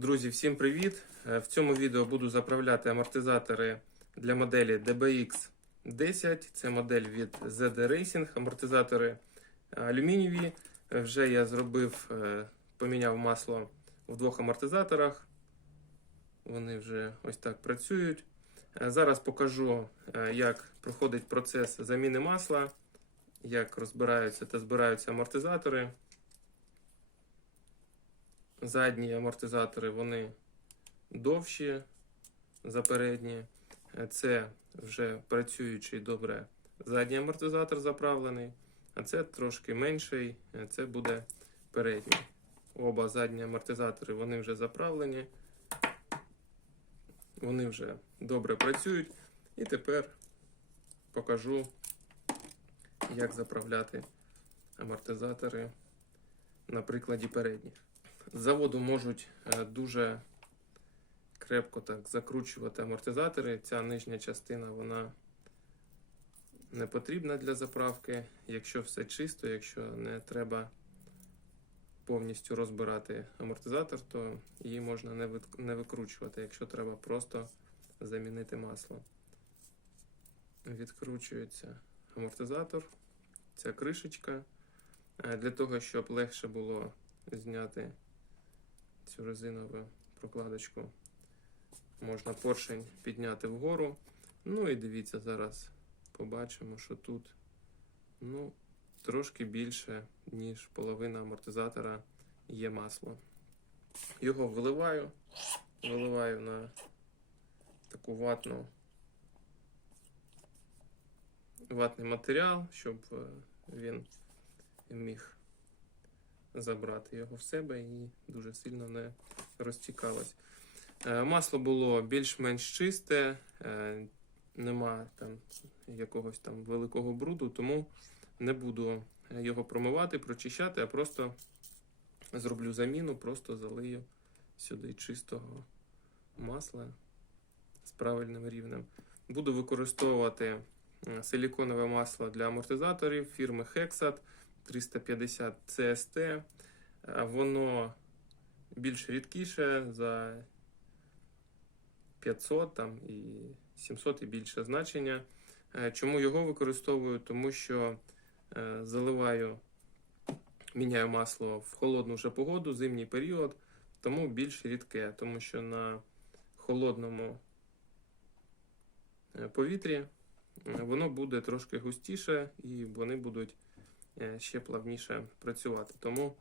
Друзі, всім привіт! Е, В цьому відео буду заправляти амортизатори для моделі DBX 10. Це модель від ZD Racing. Амортизатори алюмінієві. Е, Вже я зробив, е, поміняв масло в двох амортизаторах. Вони вже ось так працюють. Зараз покажу, як проходить процес заміни масла, як розбираються та збираються амортизатори. Задні амортизатори вони довші за передні. Е, Це вже працюючий добре задній амортизатор заправлений, а це трошки менший, е, це буде передній. Оба задні амортизатори вони вже заправлені, вони вже добре працюють. І тепер покажу, як заправляти амортизатори на прикладі передніх. З заводу можуть е, дуже крепко так закручувати амортизатори. Ця нижня частина вона не потрібна для заправки. Якщо все чисто, якщо не треба повністю розбирати амортизатор, то її можна не викручувати, якщо треба просто замінити масло. Відкручується амортизатор, ця кришечка. Е, Для того, щоб легше було зняти цю резинову прокладочку. Можна поршень підняти вгору. Ну і дивіться, зараз побачимо, що тут ну, трошки більше, ніж половина амортизатора є масло. Його виливаю, виливаю на таку ватну ватний матеріал, щоб е, він міг забрати його в себе і дуже сильно не розтікалось. Е, Масло було більш-менш чисте, е, нема там якогось там великого бруду, тому не буду його промивати, прочищати, а просто зроблю заміну, просто залию сюди чистого масла з правильним рівнем. Буду використовувати е, силіконове масло для амортизаторів фірми Hexat 350 CST. Е, Воно більш рідкіше за 500 там, і 700 і більше значення. Е, Чому його використовую? Тому що е, заливаю, міняю масло в холодну вже погоду, зимній період, тому більш рідке, тому що на холодному повітрі воно буде трошки густіше і вони будуть ще плавніше працювати. Тому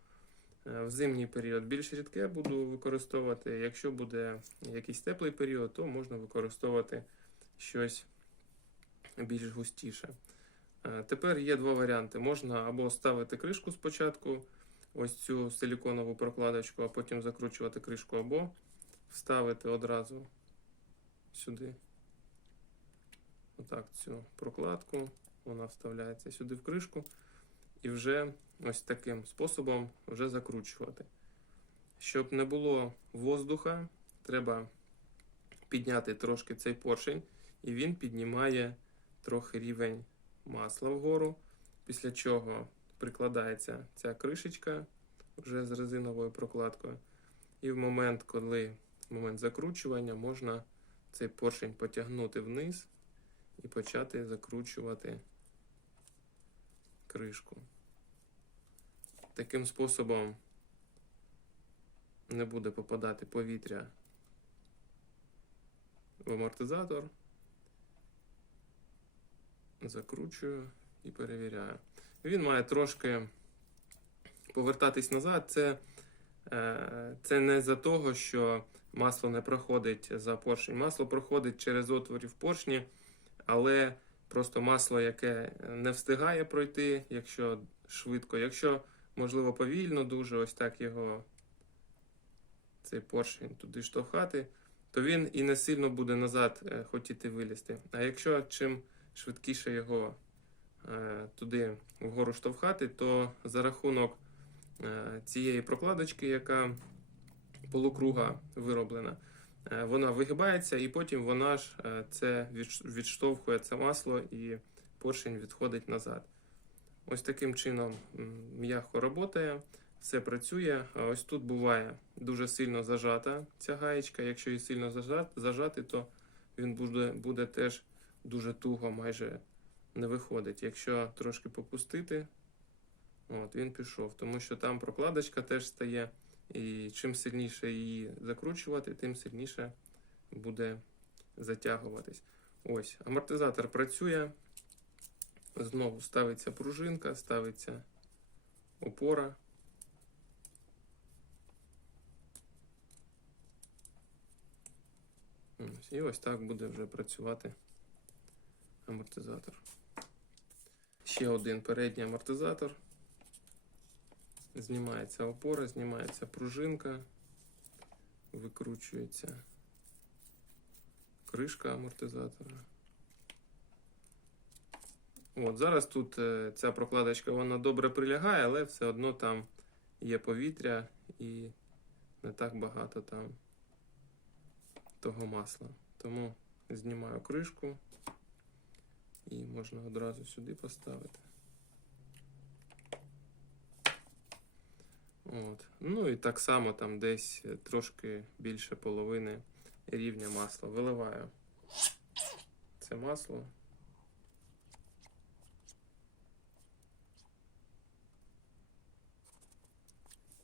е, в зимній період більш рідке буду використовувати. Якщо буде якийсь теплий період, то можна використовувати щось більш густіше. Е, Тепер є два варіанти. Можна або ставити кришку спочатку, ось цю силіконову прокладочку, а потім закручувати кришку, або вставити одразу сюди. Отак, цю прокладку. Вона вставляється сюди в кришку. І вже ось таким способом вже закручувати. Щоб не було воздуха, треба підняти трошки цей поршень, і він піднімає трохи рівень масла вгору, після чого прикладається ця кришечка вже з резиновою прокладкою. І в момент, коли в момент закручування, можна цей поршень потягнути вниз і почати закручувати кришку. Таким способом не буде попадати повітря в амортизатор. Закручую і перевіряю. Він має трошки повертатись назад. Це, е, це не за того, що масло не проходить за поршень. Масло проходить через отворі в поршні, але просто масло, яке не встигає пройти, якщо швидко, якщо можливо повільно, дуже ось так його цей поршень туди штовхати, то він і не сильно буде назад е, хотіти вилізти. А якщо чим швидкіше його е, туди вгору штовхати, то за рахунок е, цієї прокладочки, яка полукруга вироблена, е, вона вигибається, і потім вона ж е, це відштовхує це масло і поршень відходить назад. Ось таким чином м'яко працює. все працює. Ось тут буває дуже сильно зажата ця гаєчка. Якщо її сильно зажати то він буде, буде теж дуже туго, майже не виходить. Якщо трошки попустити, от, він пішов. Тому що там прокладочка теж стає. І чим сильніше її закручувати, тим сильніше буде затягуватись. Ось, амортизатор працює. Знову ставиться пружинка, ставиться опора. І ось так буде вже працювати амортизатор. Ще один передній амортизатор. Знімається опора, знімається пружинка, викручується кришка амортизатора. От, зараз тут е, ця прокладочка вона добре прилягає, але все одно там є повітря і не так багато там того масла. Тому знімаю кришку і можна одразу сюди поставити. От. Ну і так само там десь е, трошки більше половини рівня масла. Виливаю це масло.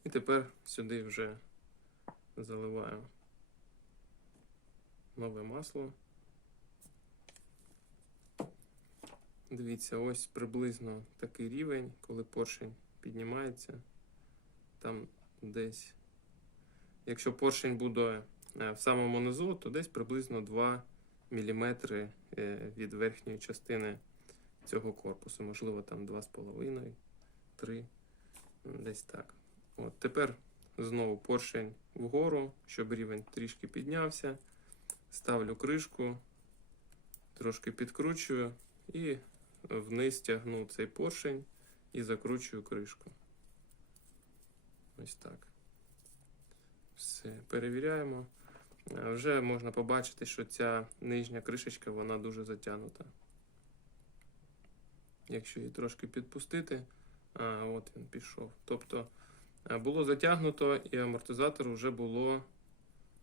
І тепер сюди вже заливаю нове масло. Дивіться, ось приблизно такий рівень, коли поршень піднімається. Там десь, якщо поршень буде е, в самому низу, то десь приблизно 2 мм від верхньої частини цього корпусу. Можливо, там 2,5, 3, десь так. От Тепер знову поршень вгору, щоб рівень трішки піднявся. Ставлю кришку, трошки підкручую і вниз тягну цей поршень і закручую кришку. Ось так. Все, перевіряємо. Е, Вже можна побачити, що ця нижня кришечка вона дуже затягнута. Якщо її трошки підпустити, а от він пішов. Тобто е, було затягнуто і амортизатору вже було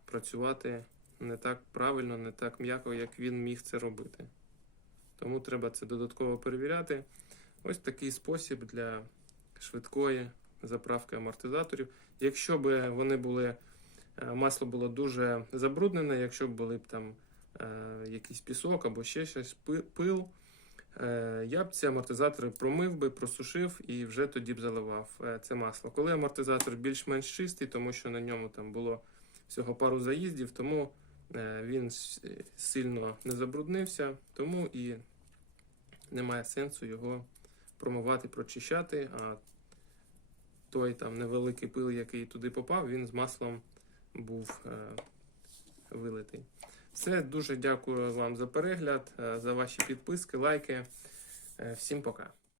працювати не так правильно, не так м'яко, як він міг це робити. Тому треба це додатково перевіряти. Ось такий спосіб для швидкої заправки амортизаторів. Якщо б вони були, е, масло було дуже забруднене, якщо б були б там е, якийсь пісок або ще щось, пил, е, я б ці амортизатори промив би, просушив і вже тоді б заливав це масло. Коли амортизатор більш-менш чистий, тому що на ньому там було всього пару заїздів, тому він сильно не забруднився, тому і немає сенсу його промивати, прочищати. А той там невеликий пил, який туди попав, він з маслом був е, вилитий. Все, дуже дякую вам за перегляд, е, за ваші підписки, лайки. Е, всім пока.